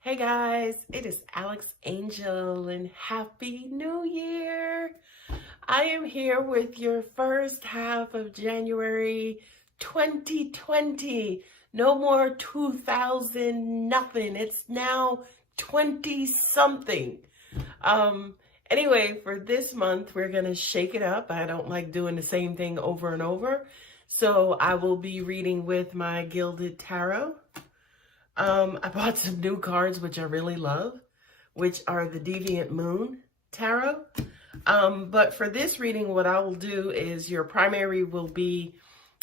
Hey guys, it is Alex Angel and Happy New Year. I am here with your first half of January 2020. No more 2000 nothing. It's now 20 something. Anyway, for this month, we're going to shake it up. I don't like doing the same thing over and over. So I will be reading with my Gilded Tarot. I bought some new cards, which I really love, which are the Deviant Moon Tarot. But for this reading, what I will do is your primary will be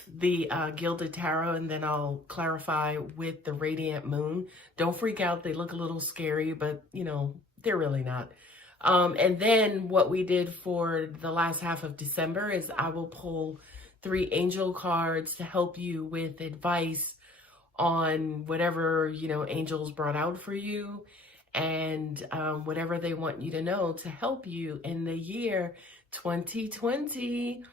the Gilded Tarot, and then I'll clarify with the Radiant Moon. Don't freak out. They look a little scary, but, you know, they're really not. And then what we did for the last half of December is I will pull 3 angel cards to help you with advice on whatever, you know, angels brought out for you and whatever they want you to know to help you in the year 2020.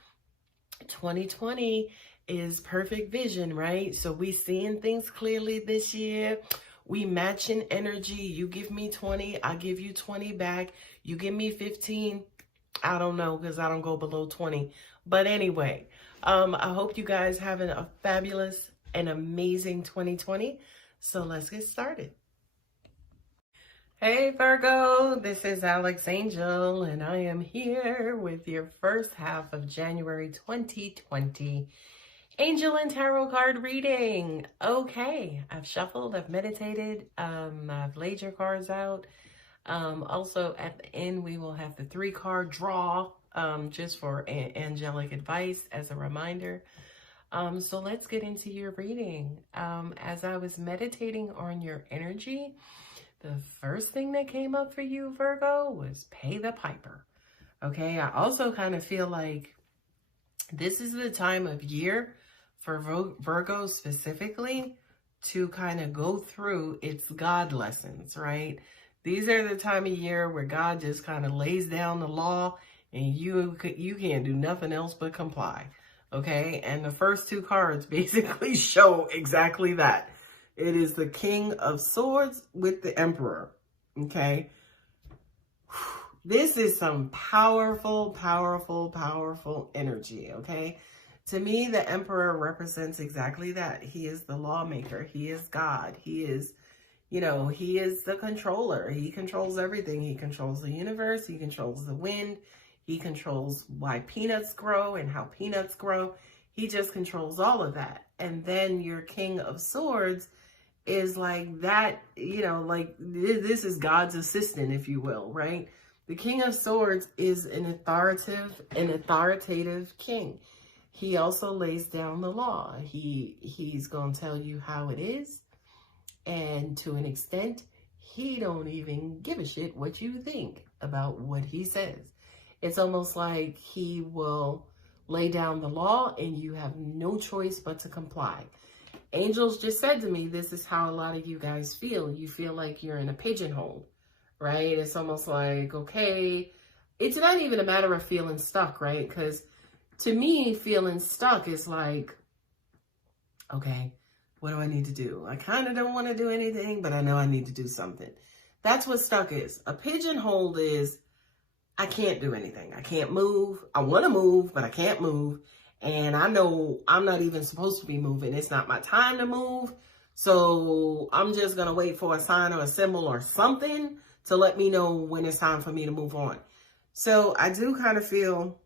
2020 is perfect vision, right? So we seeing things clearly this year. We matching energy. You give me 20, I give you 20 back. You give me 15. I don't know, because I don't go below 20. But anyway, I hope you guys having a fabulous an amazing 2020. So let's get started. Hey Virgo, this is Alex Angel, and I am here with your first half of January 2020 Angel and Tarot card reading. Okay, I've shuffled, I've meditated, I've laid your cards out. Also at the end, we will have the 3-card draw, just for angelic advice as a reminder. So let's get into your reading. As I was meditating on your energy, the first thing that came up for you, Virgo, was pay the piper. Okay, I also kind of feel like this is the time of year for Virgo specifically to kind of go through its God lessons, right? These are the time of year where God just kind of lays down the law and you can't do nothing else but comply. Okay, and the first 2 cards basically show exactly that. It is the King of Swords with the Emperor. Okay, this is some powerful, powerful, powerful energy. Okay, to me, the Emperor represents exactly that. He is the lawmaker. He is God. He is, you know, he is the controller. He controls everything. He controls the universe. He controls the wind. He controls why peanuts grow and how peanuts grow. He just controls all of that. And then your King of Swords is like that, you know, like this is God's assistant, if you will, right? The King of Swords is an authoritative king. He also lays down the law. He's going to tell you how it is. And to an extent, he don't even give a shit what you think about what he says. It's almost like he will lay down the law and you have no choice but to comply. Angels just said to me, this is how a lot of you guys feel. You feel like you're in a pigeonhole, right? It's almost like, okay, it's not even a matter of feeling stuck, right? Because to me, feeling stuck is like, okay, what do I need to do? I kind of don't want to do anything, but I know I need to do something. That's what stuck is. A pigeonhole is, I can't do anything. I can't move. I want to move, but I can't move. And I know I'm not even supposed to be moving. It's not my time to move. So I'm just going to wait for a sign or a symbol or something to let me know when it's time for me to move on. So I do kind of feel,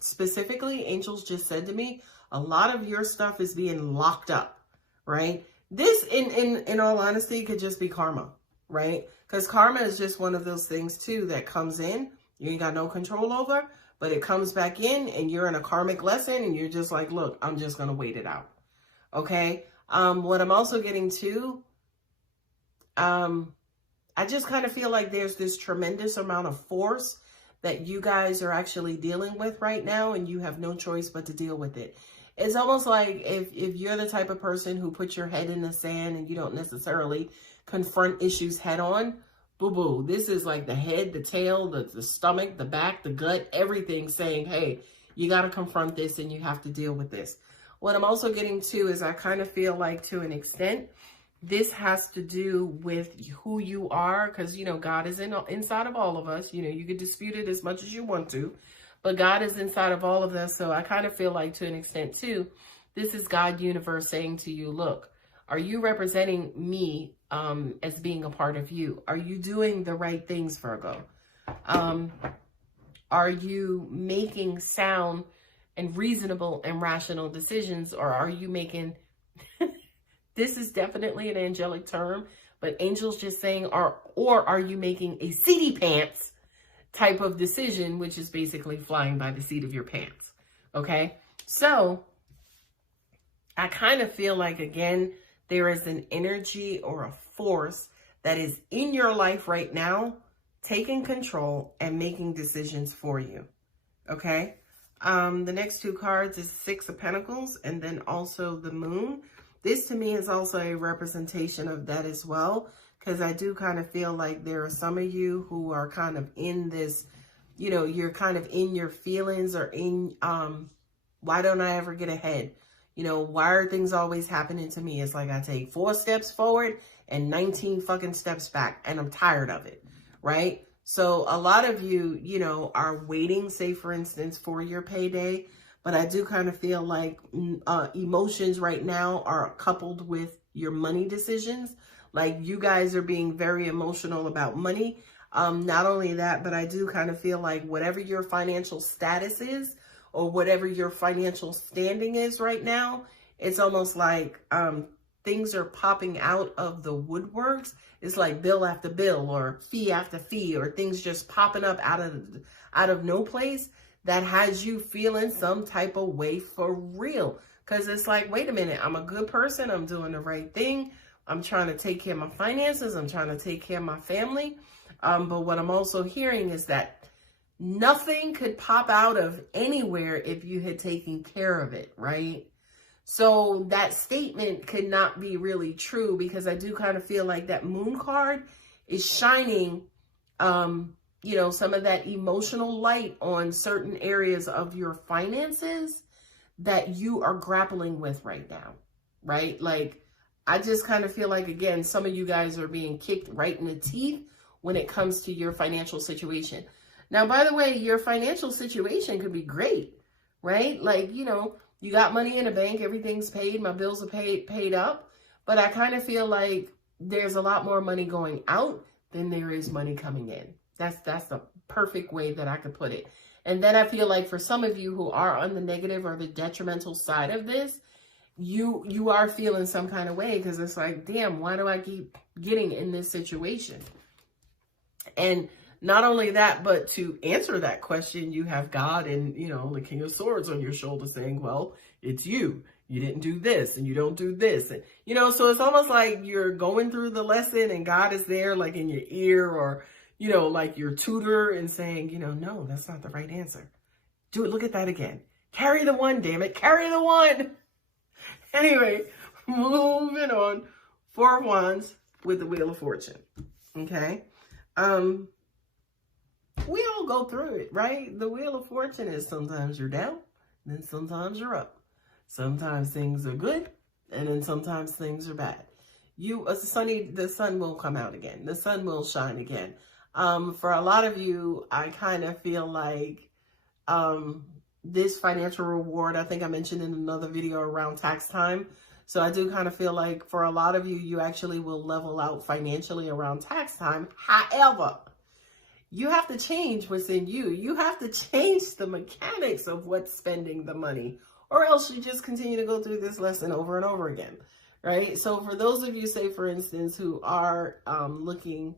specifically, angels just said to me, a lot of your stuff is being locked up, right? This, in all honesty, could just be karma, right? Because karma is just one of those things, too, that comes in. You ain't got no control over, but it comes back in and you're in a karmic lesson and you're just like, look, I'm just going to wait it out. Okay? What I'm also getting to, I just kind of feel like there's this tremendous amount of force that you guys are actually dealing with right now and you have no choice but to deal with it. It's almost like if you're the type of person who puts your head in the sand and you don't necessarily confront issues head on, boo-boo. This is like the head, the tail, the stomach, the back, the gut, everything saying, hey, you got to confront this and you have to deal with this. What I'm also getting to is I kind of feel like, to an extent, this has to do with who you are, because, you know, God is inside of all of us. You know, you could dispute it as much as you want to, but God is inside of all of us. So I kind of feel like, to an extent too, this is God universe saying to you, look, are you representing me as being a part of you? Are you doing the right things, Virgo? Are you making sound and reasonable and rational decisions, or are you making, this is definitely an angelic term, but angels just saying, or are you making a seedy pants type of decision, which is basically flying by the seat of your pants? Okay. So I kind of feel like, again, there is an energy or a force that is in your life right now, taking control and making decisions for you. Okay. The next two cards is Six of Pentacles and then also the Moon. This to me is also a representation of that as well, because I do kind of feel like there are some of you who are kind of in this, you know, you're kind of in your feelings, or in, why don't I ever get ahead? You know, why are things always happening to me? It's like I take 4 steps forward and 19 fucking steps back, and I'm tired of it, right? So a lot of you, you know, are waiting, say, for instance, for your payday. But I do kind of feel like emotions right now are coupled with your money decisions. Like, you guys are being very emotional about money. Not only that, but I do kind of feel like whatever your financial status is, or whatever your financial standing is right now, it's almost like things are popping out of the woodworks. It's like bill after bill, or fee after fee, or things just popping up out of no place that has you feeling some type of way for real. Because it's like, wait a minute, I'm a good person. I'm doing the right thing. I'm trying to take care of my finances. I'm trying to take care of my family. But what I'm also hearing is that nothing could pop out of anywhere if you had taken care of it, right? So that statement could not be really true, because I do kind of feel like that Moon card is shining, you know, some of that emotional light on certain areas of your finances that you are grappling with right now, right? Like, I just kind of feel like, again, some of you guys are being kicked right in the teeth when it comes to your financial situation. Now, by the way, your financial situation could be great, right? Like, you know, you got money in the bank, everything's paid, my bills are paid up, but I kind of feel like there's a lot more money going out than there is money coming in. That's the perfect way that I could put it. And then I feel like for some of you who are on the negative or the detrimental side of this, you are feeling some kind of way, because it's like, damn, why do I keep getting in this situation? And not only that, but to answer that question, you have God and, you know, the King of Swords on your shoulder saying, well, it's you. You didn't do this and you don't do this. And, you know, so it's almost like you're going through the lesson and God is there like in your ear, or, you know, like your tutor, and saying, you know, no, that's not the right answer. Do it. Look at that again. Carry the one, damn it. Carry the one. Anyway, moving on. 4 of Wands with the Wheel of Fortune. Okay. We all go through it, right? The Wheel of Fortune is sometimes you're down, then sometimes you're up. Sometimes things are good, and then sometimes things are bad. The sun will come out again. The sun will shine again. For a lot of you, I kind of feel like this financial reward, I think I mentioned in another video around tax time. So I do kind of feel like for a lot of you, you actually will level out financially around tax time. However, you have to change what's in you. You have to change the mechanics of what's spending the money, or else you just continue to go through this lesson over and over again, right? So for those of you, say, for instance, who are looking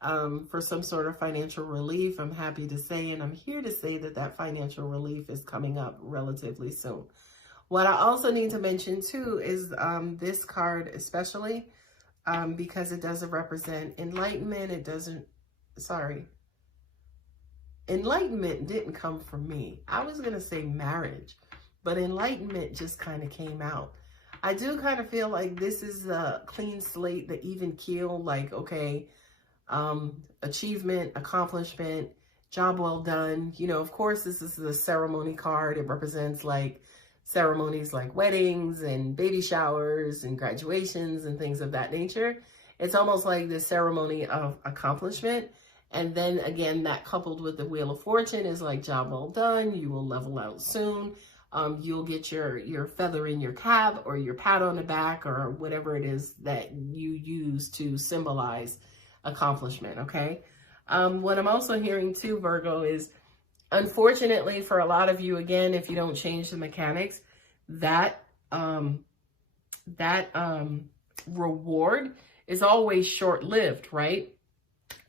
for some sort of financial relief, I'm happy to say, and I'm here to say that that financial relief is coming up relatively soon. What I also need to mention too is this card especially, because it doesn't represent enlightenment. Enlightenment didn't come from me. I was going to say marriage, but enlightenment just kind of came out. I do kind of feel like this is a clean slate, the even keel, like, okay, achievement, accomplishment, job well done. You know, of course, this is a ceremony card. It represents like ceremonies like weddings and baby showers and graduations and things of that nature. It's almost like the ceremony of accomplishment. And then again, that coupled with the Wheel of Fortune is like, job well done, you will level out soon. You'll get your feather in your cap or your pat on the back or whatever it is that you use to symbolize accomplishment, okay? What I'm also hearing too, Virgo, is unfortunately for a lot of you, again, if you don't change the mechanics, that reward is always short-lived, right?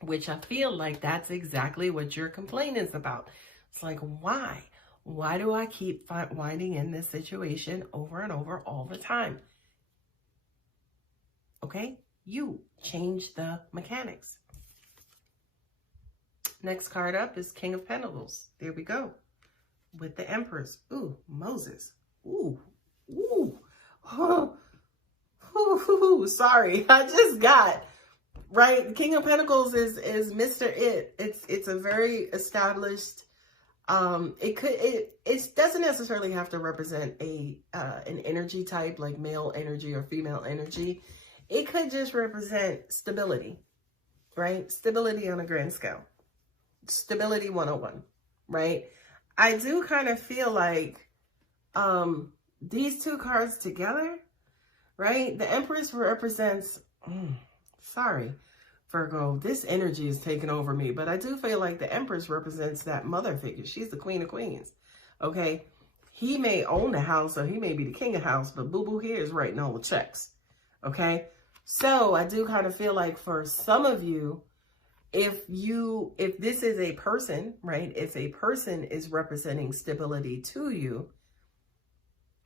Which I feel like that's exactly what your complaint is about. It's like, why? Why do I keep winding in this situation over and over all the time? Okay, you change the mechanics. Next card up is King of Pentacles. There we go. With the Empress. Ooh, Moses. Ooh, ooh. Oh, ooh, sorry, I just got... Right, King of Pentacles is Mr. It. It's a very established. It doesn't necessarily have to represent an energy type like male energy or female energy. It could just represent stability, right? Stability on a grand scale. Stability 101, right? I do kind of feel like these two cards together, right? The Empress represents. Sorry, Virgo, this energy is taking over me, but I do feel like the Empress represents that mother figure. She's the Queen of Queens, okay? He may own the house or he may be the king of house, but boo-boo here is writing all the checks, okay? So I do kind of feel like for some of you, if this is a person, right? If a person is representing stability to you,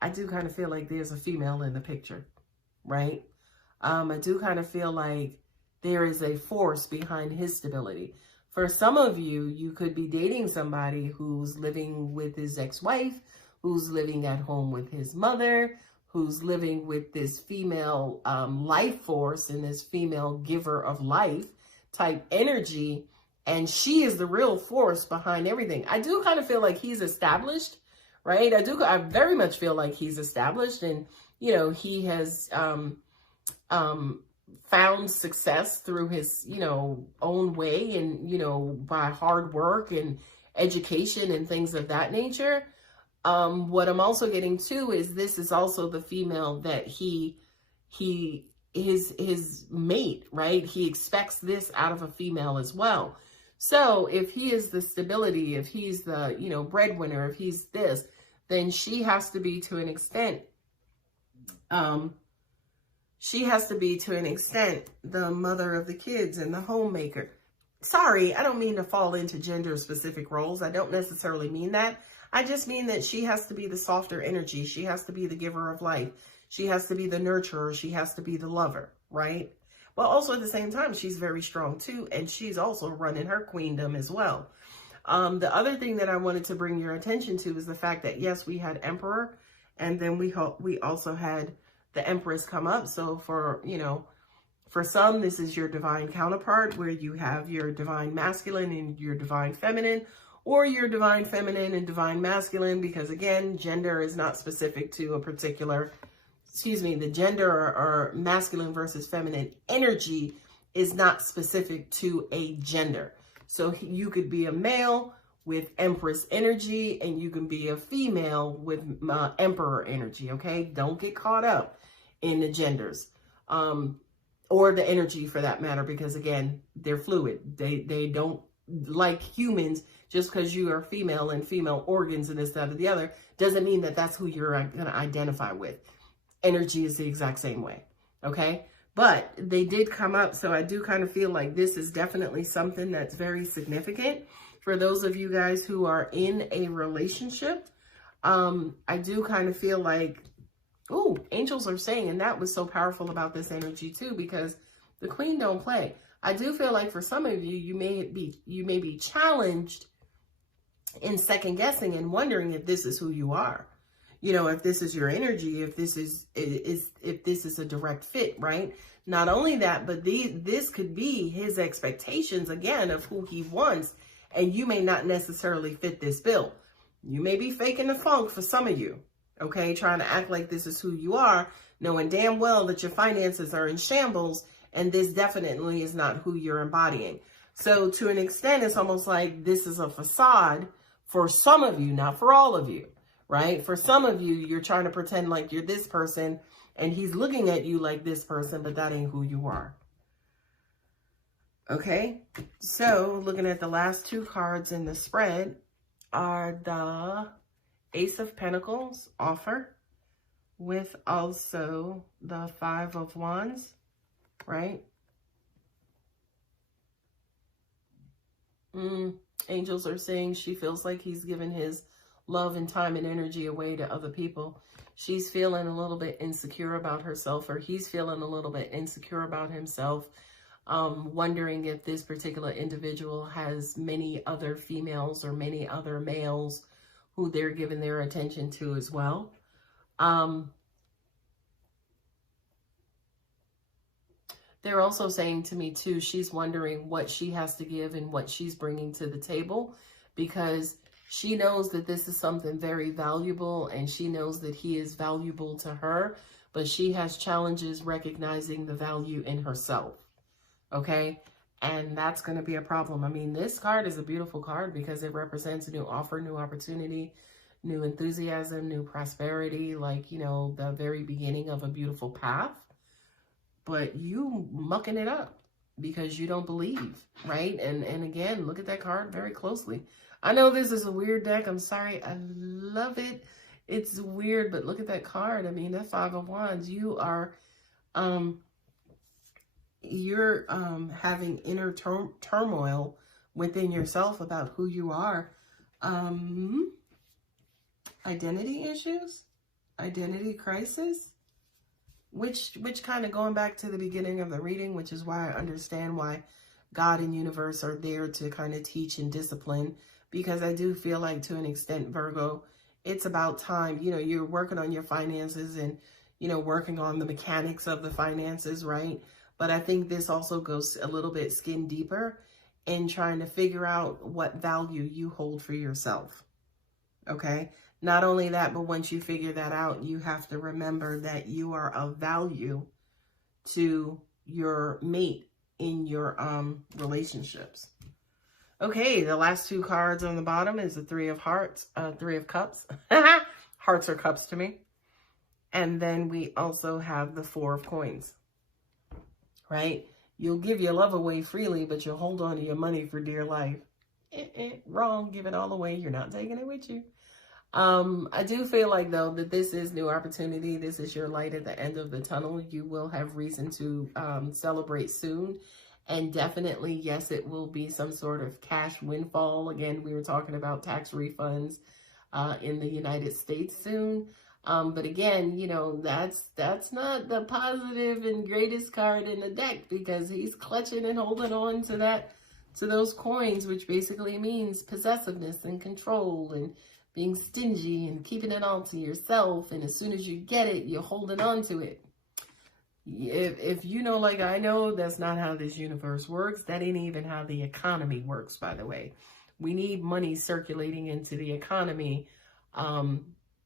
I do kind of feel like there's a female in the picture, right? I do kind of feel like there is a force behind his stability. For some of you, you could be dating somebody who's living with his ex-wife, who's living at home with his mother, who's living with this female life force and this female giver of life type energy. And she is the real force behind everything. I do kind of feel like he's established, right? I very much feel like he's established, and, you know, he has, found success through his, you know, own way and, you know, by hard work and education and things of that nature. What I'm also getting to is this is also the female that his mate, right? He expects this out of a female as well. So if he is the stability, if he's the, you know, breadwinner, if he's this, then she has to be to an extent, the mother of the kids and the homemaker. Sorry, I don't mean to fall into gender specific roles. I don't necessarily mean that. I just mean that she has to be the softer energy. She has to be the giver of life. She has to be the nurturer. She has to be the lover, right? But also at the same time, she's very strong too. And she's also running her queendom as well. The other thing that I wanted to bring your attention to is the fact that, yes, we had Emperor, and then we also had the Empress come up. So for, you know, for some, this is your divine counterpart, where you have your divine masculine and your divine feminine, or your divine feminine and divine masculine, because again, gender is not specific to a particular, the gender or masculine versus feminine energy is not specific to a gender. So you could be a male with Empress energy, and you can be a female with Emperor energy, okay? Don't get caught up in the genders, or the energy for that matter, because again, they're fluid. They don't, like humans, just because you are female and female organs and this, that, or the other, doesn't mean that that's who you're going to identify with. Energy is the exact same way, okay? But they did come up, so I do kind of feel like this is definitely something that's very significant for those of you guys who are in a relationship. I do kind of feel like, oh, angels are saying, and that was so powerful about this energy too, because the queen don't play. I do feel like for some of you, you may be challenged in second guessing and wondering if this is who you are. You know, if this is your energy, if this is a direct fit, right? Not only that, but this could be his expectations again of who he wants, and you may not necessarily fit this bill. You may be faking the funk for some of you, okay? Trying to act like this is who you are, knowing damn well that your finances are in shambles, and this definitely is not who you're embodying. So to an extent, it's almost like this is a facade for some of you, not for all of you, right? For some of you, you're trying to pretend like you're this person, and he's looking at you like this person, but that ain't who you are. Okay, so looking at the last two cards in the spread are the Ace of Pentacles, offer, with also the Five of Wands, right? Angels are saying she feels like he's given his love and time and energy away to other people. She's feeling a little bit insecure about herself, or he's feeling a little bit insecure about himself, wondering if this particular individual has many other females or many other males who they're giving their attention to as well. They're also saying to me too, she's wondering what she has to give and what she's bringing to the table, because she knows that this is something very valuable, and she knows that he is valuable to her, but she has challenges recognizing the value in herself. Okay. And that's going to be a problem. I mean, this card is a beautiful card because it represents a new offer, new opportunity, new enthusiasm, new prosperity, like, you know, the very beginning of a beautiful path. But you mucking it up because you don't believe, right? And again, look at that card very closely. I know this is a weird deck. I'm sorry. I love it. It's weird, but look at that card. I mean, that Five of Wands, you are, having inner turmoil within yourself about who you are. Identity issues, identity crisis, which kind of going back to the beginning of the reading, which is why I understand why God and universe are there to kind of teach and discipline, because I do feel like to an extent, Virgo, it's about time. You know, you're working on your finances and, you know, working on the mechanics of the finances, right? But I think this also goes a little bit skin deeper in trying to figure out what value you hold for yourself. Okay. Not only that, but once you figure that out, you have to remember that you are of value to your mate in your relationships. Okay, the last two cards on the bottom is the Three of Hearts, Three of Cups. Hearts are cups to me. And then we also have the Four of Coins, right? You'll give your love away freely, but you'll hold on to your money for dear life. Wrong, give it all away. You're not taking it with you. I do feel like, though, that this is new opportunity. This is your light at the end of the tunnel. You will have reason to celebrate soon. And definitely, yes, it will be some sort of cash windfall. Again, we were talking about tax refunds in the United States soon. But again, you know, that's not the positive and greatest card in the deck, because he's clutching and holding on to those coins, which basically means possessiveness and control and being stingy and keeping it all to yourself. And as soon as you get it, you're holding on to it. If you know, like I know, that's not how this universe works. That ain't even how the economy works, by the way. We need money circulating into the economy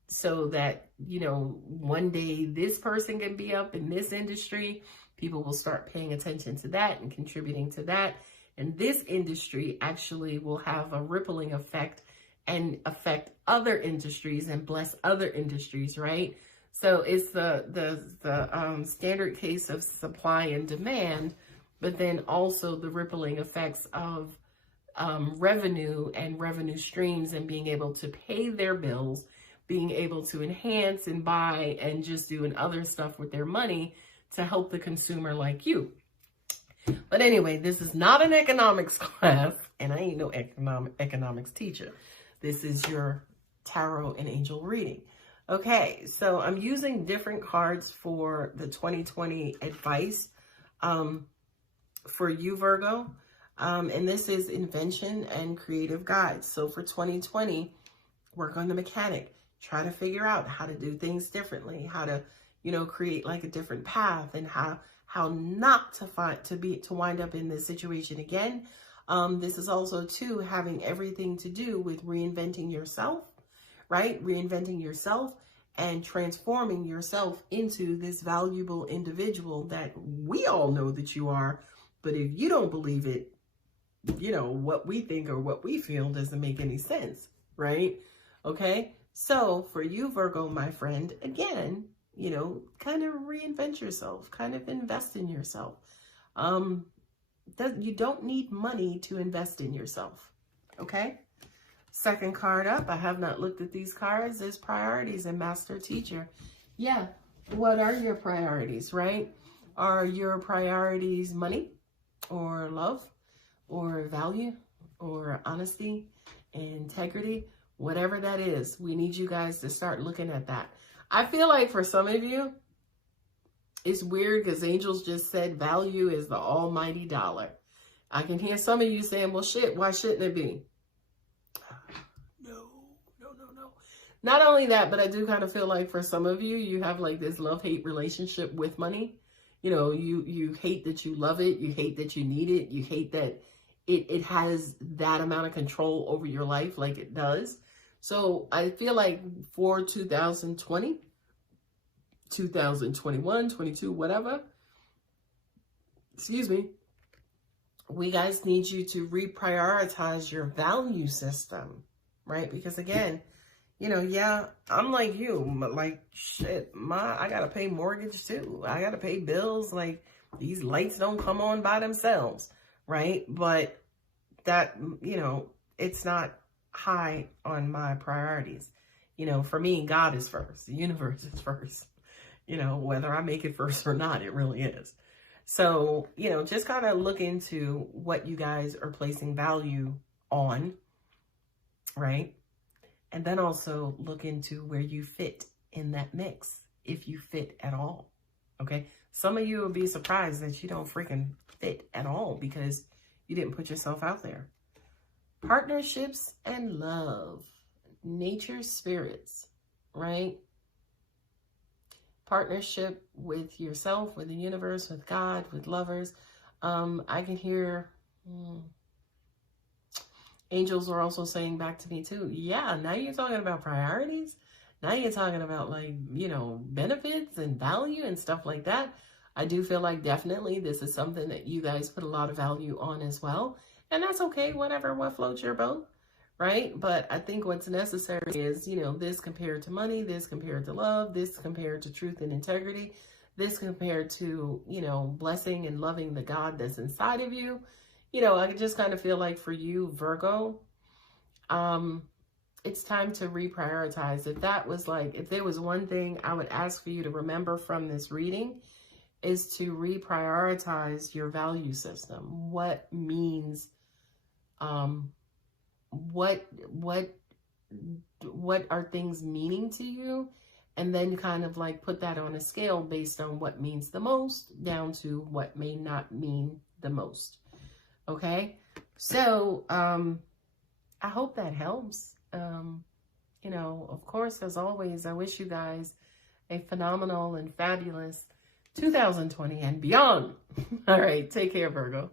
so that, you know, one day this person can be up in this industry. People will start paying attention to that and contributing to that. And this industry actually will have a rippling effect and affect other industries and bless other industries, right? So it's the standard case of supply and demand, but then also the rippling effects of revenue and revenue streams and being able to pay their bills, being able to enhance and buy and just doing other stuff with their money to help the consumer like you. But anyway, this is not an economics class, and I ain't no economics teacher. This is your tarot and angel reading. Okay, so I'm using different cards for the 2020 advice for you, Virgo. And this is invention and creative guides. So for 2020, work on the mechanic. Try to figure out how to do things differently, how to, you know, create like a different path, and how not to wind up in this situation again. This is also too having everything to do with reinventing yourself, right? Reinventing yourself and transforming yourself into this valuable individual that we all know that you are. But if you don't believe it, you know, what we think or what we feel doesn't make any sense, right? Okay. So for you, Virgo, my friend, again, you know, kind of reinvent yourself, kind of invest in yourself. You don't need money to invest in yourself. Okay. Second card up, I have not looked at these cards, is priorities and master teacher. Yeah, what are your priorities, right? Are your priorities money or love or value or honesty, integrity? Whatever that is, we need you guys to start looking at that. I feel like for some of you, it's weird because angels just said value is the almighty dollar. I can hear some of you saying, well, shit, why shouldn't it be? No. Not only that, but I do kind of feel like for some of you, you have like this love-hate relationship with money. You know, you hate that you love it. You hate that you need it. You hate that it has that amount of control over your life like it does. So I feel like for 2020, 2021, 22, whatever, excuse me, we guys need you to reprioritize your value system, right? Because again, you know, yeah, I'm like you, like, shit, I got to pay mortgage too. I got to pay bills. Like, these lights don't come on by themselves, right? But that, you know, it's not high on my priorities. You know, for me, God is first. The universe is first. You know, whether I make it first or not, it really is. So, you know, just kind of look into what you guys are placing value on, right? And then also look into where you fit in that mix, if you fit at all, okay? Some of you will be surprised that you don't freaking fit at all because you didn't put yourself out there. Partnerships and love, nature spirits, right? Partnership with yourself, with the universe, with God, with lovers. I can hear... Angels are also saying back to me too, yeah, now you're talking about priorities. Now you're talking about, like, you know, benefits and value and stuff like that. I do feel like definitely this is something that you guys put a lot of value on as well. And that's okay, whatever, what floats your boat, right? But I think what's necessary is, you know, this compared to money, this compared to love, this compared to truth and integrity, this compared to, you know, blessing and loving the God that's inside of you. You know, I just kind of feel like for you, Virgo, it's time to reprioritize. If that was like, if there was one thing I would ask for you to remember from this reading, is to reprioritize your value system. What means, what are things meaning to you? And then kind of like put that on a scale based on what means the most down to what may not mean the most. Okay, so I hope that helps. You know, of course, as always, I wish you guys a phenomenal and fabulous 2020 and beyond. All right, take care, Virgo.